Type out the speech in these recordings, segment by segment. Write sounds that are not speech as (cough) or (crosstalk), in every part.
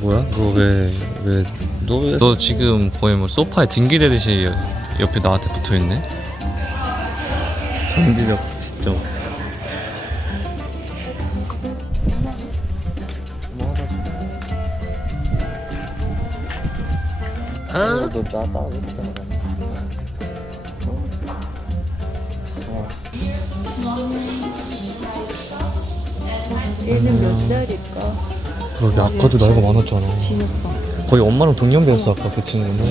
뭐야? 너 왜 왜 너 왜? 너 지금 거의 뭐 소파에 등기대듯이 여- 옆에 나한테 붙어 있네. 정지적 진짜. 아? 너 나다 왜 이렇게 나가? 얘는 몇 살일까? 그러게 아까도 나이가 많았잖아. 진오빠. 거의 엄마랑 동년배였어 아까 그 친구는.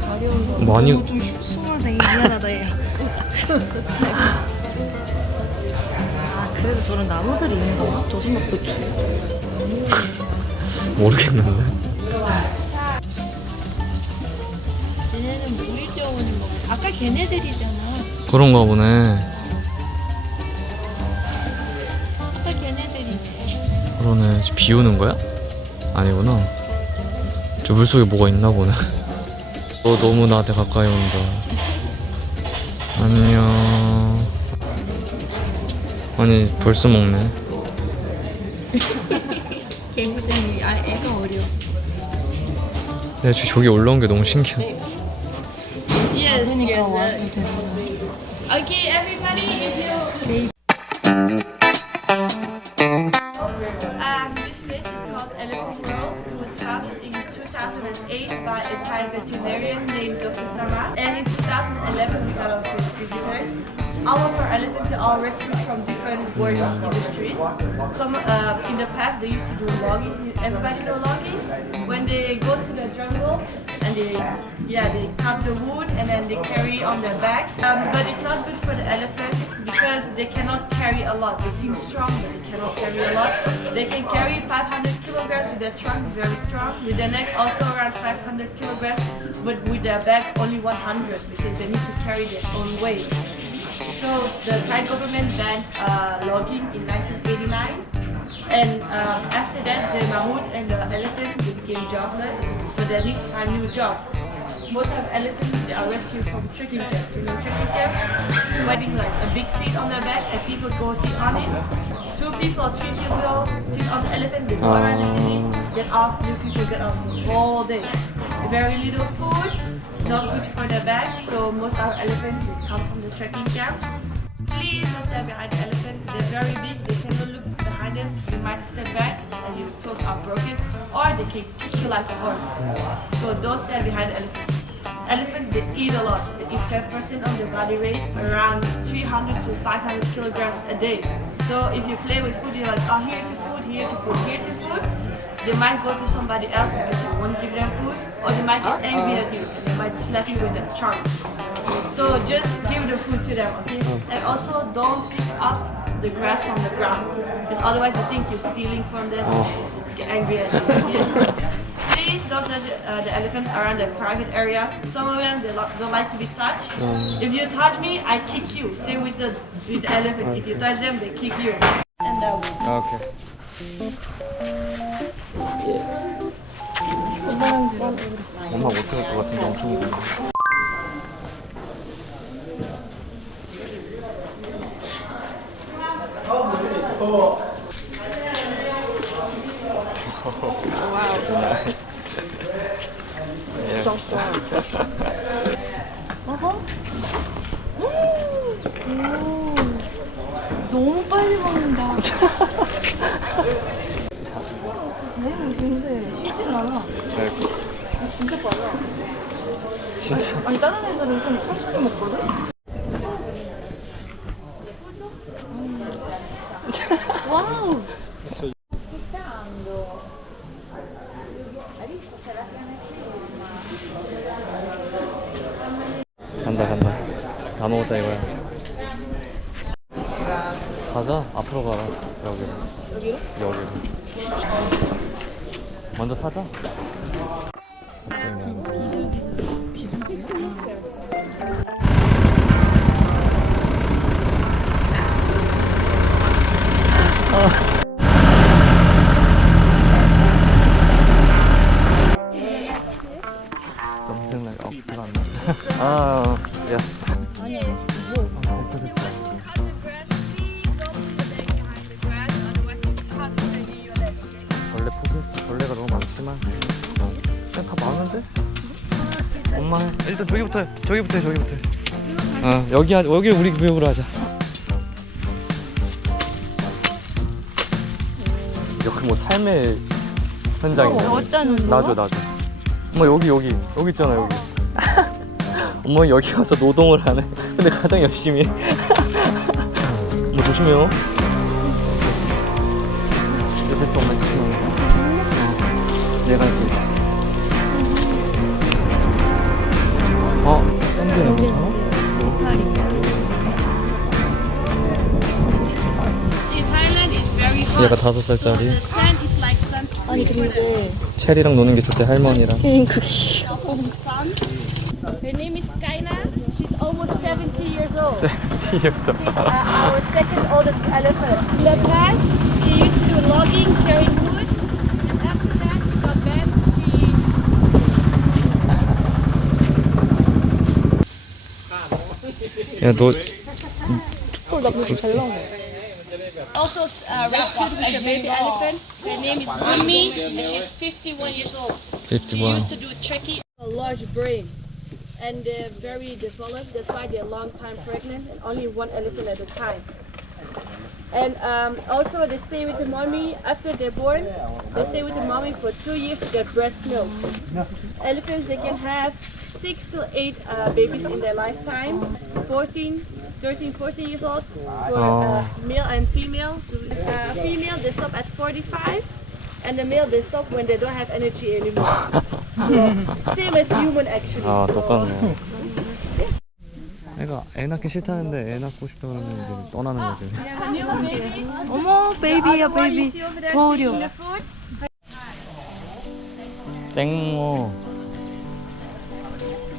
가려운 거. 많이 너무 좀 슈- 숨어다 얘 미안하다 얘. 아 그래서 저런 나무들이 있는 건가? 저 정말 고추. (laughs) 모르겠는데. 쟤네는 물이 좋으니 먹어. 아까 걔네들이잖아. 그런가 보네. 그러네. 비 오는 거야? 아니구나. 저 물속에 뭐가 있나 보네. (laughs) 너 너무 나한테 가까이 온다. 안녕. 아니 벌써 먹네. (laughs) 개구쟁이. 아 애가 어려. 야, 저 저기 올라온 게 너무 신기해. Yes, yes. Okay, everybody, 2008 by a Thai veterinarian named Dr. Sama. And in 2011, we got our first visitors. All of our elephants are rescued from different work industries. Some uh, in the past they used to do logging. Everybody know logging? When they go to the jungle and they, yeah, they cut the wood and then they carry on their back. Um, but it's not good for the elephant because they cannot carry a lot. They seem strong, but they cannot carry a lot. They can carry 500 kilograms with their trunk, very strong. With their neck, also around 500 kilograms, but with their back, only 100 because they need to carry their own weight. So the Thai government banned uh, logging in 1989. And um, after that, the mammoth and the elephant became jobless, so they need to find new jobs. Most of elephants are rescued from trekking camps. You know, trekking camps, a big seat on their back, and people go sit on it. Two people, three people sit on the elephant, they go around the ah. city, get off, new people get off all day. Very little food, not good for their back, so most of our elephants they come from the trekking camps. Please don't stand behind the elephant. They're very big. They cannot look behind them. You might step back and your toes are broken, or they can kick you like a horse. So don't stand behind the elephant. Elephants they eat a lot. They eat 10% of their body weight, around 300 to 500 kilograms a day. So if you play with food, you're like, oh, here's your food, here's your food, here's your food. They might go to somebody else because you won't give them food, or they might get angry at you and they might slap you with a chalk. So just give the food to them, okay? Oh. And also don't pick up the grass from the ground, because otherwise they think you're stealing from them. Oh. Get angry at you. (laughs) Please don't touch uh, the elephant around the private areas. Some of them they lo- don't like to be touched. If you touch me, I kick you. Same with the with the elephant. If you touch them, they kick you. And that way. 아, 오케이. 엄마 못할 것 같은데 엄청 무거워. (laughs) 너무 빨리 먹는다. 얘는 (laughs) 근데 쉬질 않아. 진짜 빨라. 진짜. 아니 다른 애들은 좀 천천히 먹거든. 와우. 간다 간다. 다 먹었다 이거야. 가자. 앞으로 가라. 여기로. 여기로? 여기로. 먼저 타자. 갑 (laughs) 어, 그냥 다 많은데? 엄마 해. 일단 저기부터 해. 저기부터 해. 저기부터 해. 어 여기 하, 여기 우리 구역으로 하자. 여기 뭐 삶의 현장이네. 어떤 놔줘 놔줘. 엄마 여기 여기 여기 있잖아 여기. (laughs) 엄마 여기 가서 노동을 하네. 근데 가장 열심히 해. (laughs) 엄마 조심해요. 이제 됐어 엄마 집중 어. 얘가 이렇게. 어? very hot. 얘가 다섯 살짜리. 아니 근데 체리랑 노는 게 좋대 할머니랑. 그 귀여워. Her name is Kaina. She's almost 70 years old. 귀엽어. uh, our second oldest elephant. In the past, she used to do logging, carrying wood, 야너 나 그거 잘 나와. also uh, rescued with a baby elephant. Her name is Unmi, and she's 51 years old. She 51. used to do trekking. A large brain, and they're very developed. That's why they're long time pregnant, and only one elephant at a time. And um, also, they stay with the mommy after they're born. They stay with the mommy for two years to get breast milk. Elephants, they can have six to eight uh, babies in their lifetime. 14, 13, 14 years old for uh, male and female. Uh, female, they stop at 45. And the male, they stop when they don't have energy anymore. so, same as human actually. 아 So, 똑같네. 애가 애 낳기 싫다는데 애 낳고 싶다 그러면 이제 떠나는 거지. 어머 베이비야 베이비. see over there 더 taking 어려워. the food? 땡모.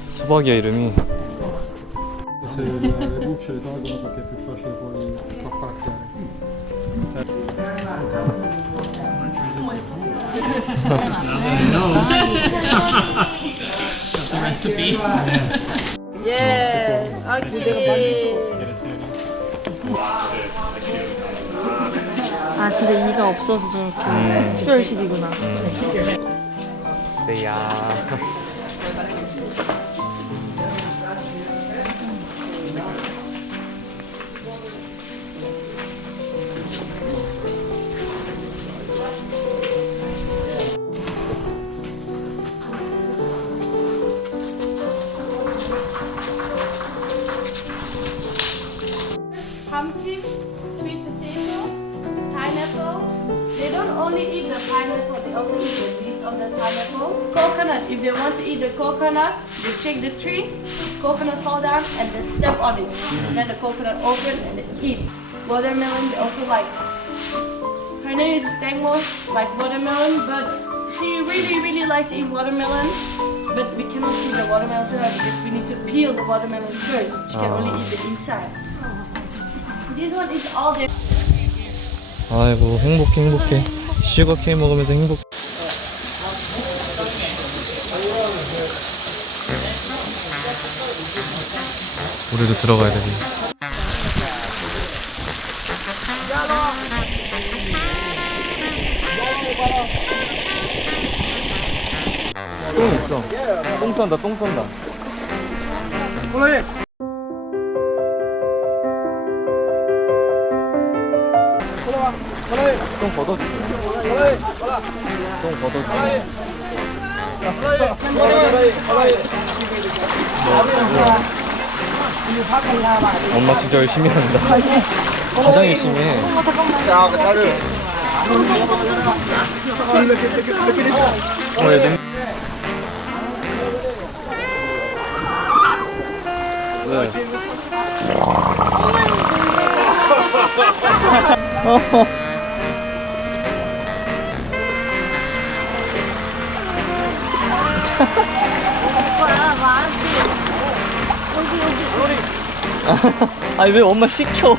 수박이야 이름이. 아 진짜 이가 없어서 저렇게 특별식이구나. 세야. Sweet potato, pineapple. They don't only eat the pineapple, they also eat the leaves of the pineapple. Coconut, if they want to eat the coconut, they shake the tree, coconut fall down, and they step on it. And then the coconut open and they eat. Watermelon, they also like. Her name is Tengmo, like watermelon, but she really, really likes to eat watermelon. But we cannot see the watermelon to her because we need to peel the watermelon first. She can oh. only eat the inside. This one is all their 아이고 행복해 행복해. 슈거케인 먹으면서 행복. 우리도 들어가야 되지. 똥 있어. 똥 싼다, 똥 싼다. 똥 걷어주세요. 똥 걷어주세요. 엄마 진짜 열심히 한다. 가장 열심히 해. 어, 얘 냄... 왜? (laughs) (laughs) 아니 왜 엄마 시켜?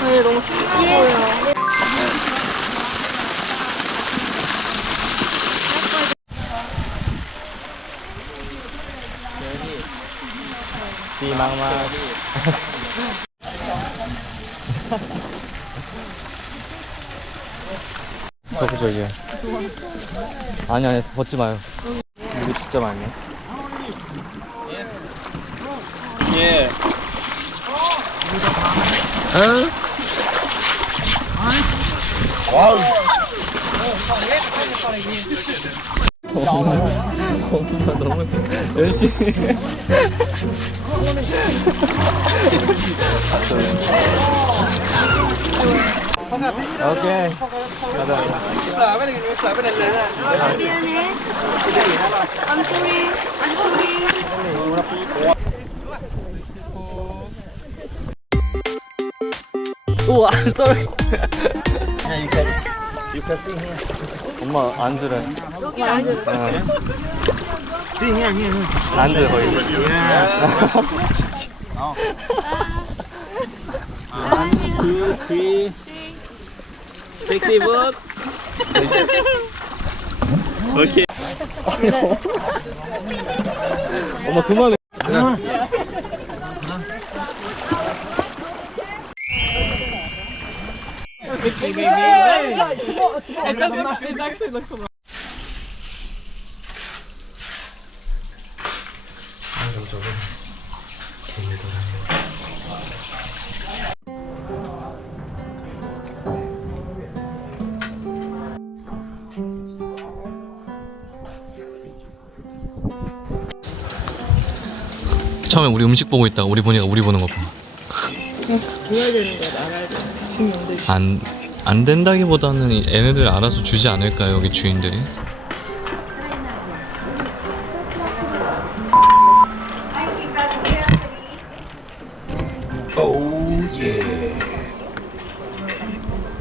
아니 너무 신나 보여. 비망망 뭐죠 이게? 아니 아니 벗지 마요. 이게 진짜 많네. 예. 엄마 너무 열심히. 해. 오케이. 가자. 미안해. I'm sorry. I'm sorry. 우와, sorry. 엄마 앉으래. 여기 앉아. 앉으 거의. 섹 시붓 오케이 엄마 그만해. 처음에 우리 음식 보고 있다가 우리 보니까 우리 보는 거 봐. 줘야 되는 거야, 말아야 돼. 중요한데. 안, 안 된다기보다는 얘네들 알아서 주지 않을까요, 여기 주인들이?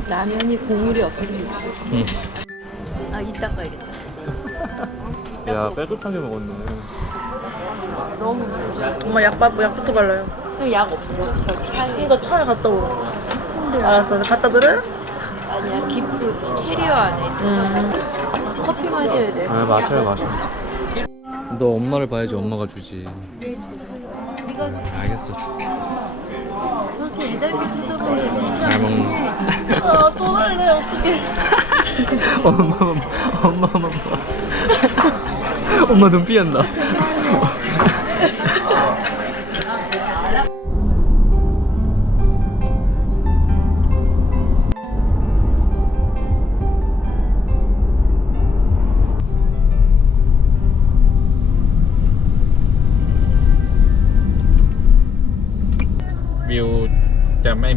라면이 국물이 없어서 응. 아 이따 가야겠다 야, 빼곡하게 먹었네. 너무 엄마 약 받고 약부터 발라요. 약 없어 저 차에 이거 차에 갖다 오고. 알았어. 갖다 드려요? 아니야 기프 캐리어 안에 있어 음. 커피 마셔야 돼 아, 마셔요, 마셔. 너 엄마를 봐야지 엄마가 주지. 네가 알겠어, 줄게. 저렇게 애달게 쳐다보는 잘 먹네. 아, 또 할래. 어떡해. (laughs) 엄마, 엄마, 엄마, 엄마. (laughs) 엄마 눈 삐었나?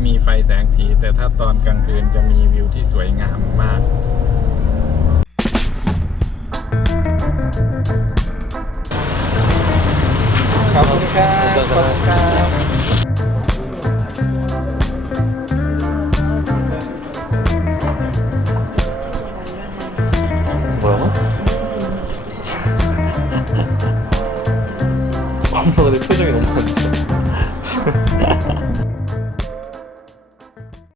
มีไฟแสงสี แต่ถ้าตอนกลางคืนจะมีวิวที่สวยงามมาก